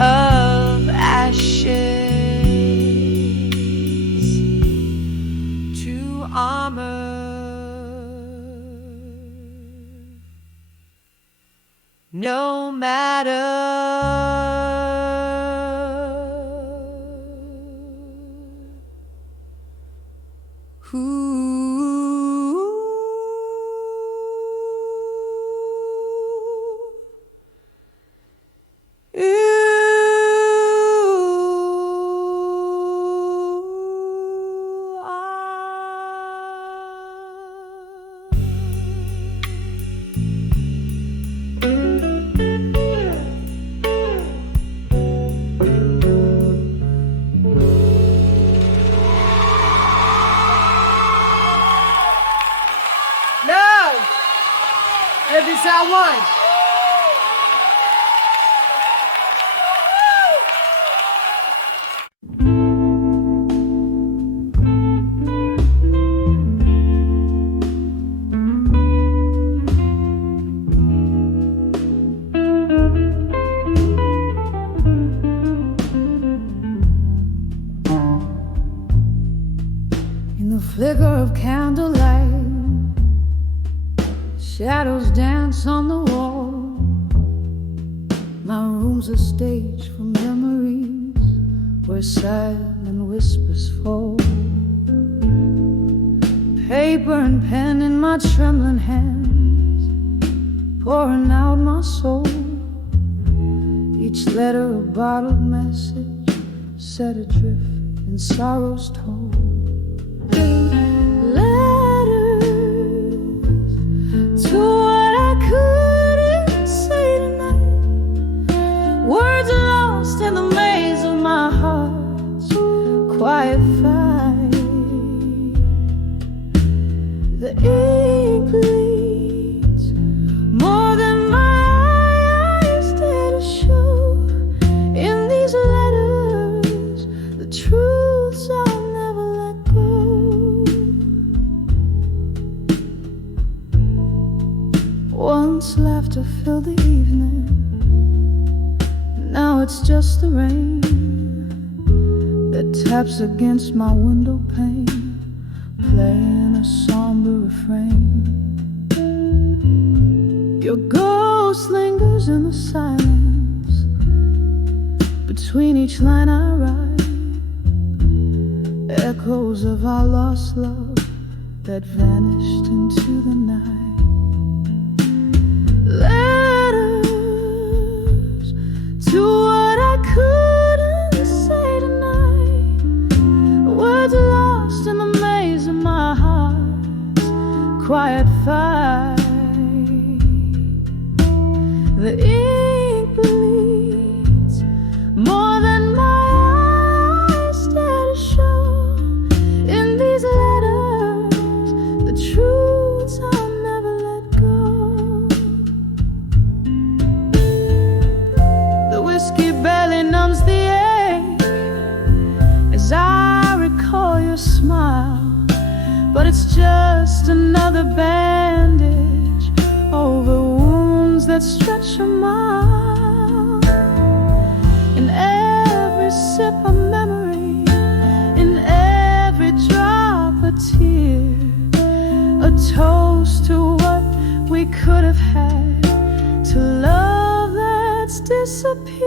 of ashes to armor. No matter who every side one. In the flicker of candlelight, shadows dance on the wall. My room's a stage for memories where silent whispers fall. Paper and pen in my trembling hands, pouring out my soul. Each letter a bottled message set adrift in sorrow's toll. To what I couldn't say tonight, words lost in the maze of my heart's quiet fight. The ink bleeds more than my eyes dare to show. In these letters, the truths I'll never let go. Once laughter filled the evening, now it's just the rain that taps against my window pane, playing a somber refrain. Your ghost lingers in the silence between each line I write, echoes of our lost love that vanished into the night. Letters to what I couldn't say tonight, words lost in the maze of my heart's quiet fight. The ink bleeds more than my eyes dare to show. In these letters, the truths I'll never let go. The whiskey barely numbs the ache as I recall your smile, but it's just another bandage over wounds that stretch a mile. In every sip of memory, in every drop a tear, a toast to what we could have had, to love that's disappeared.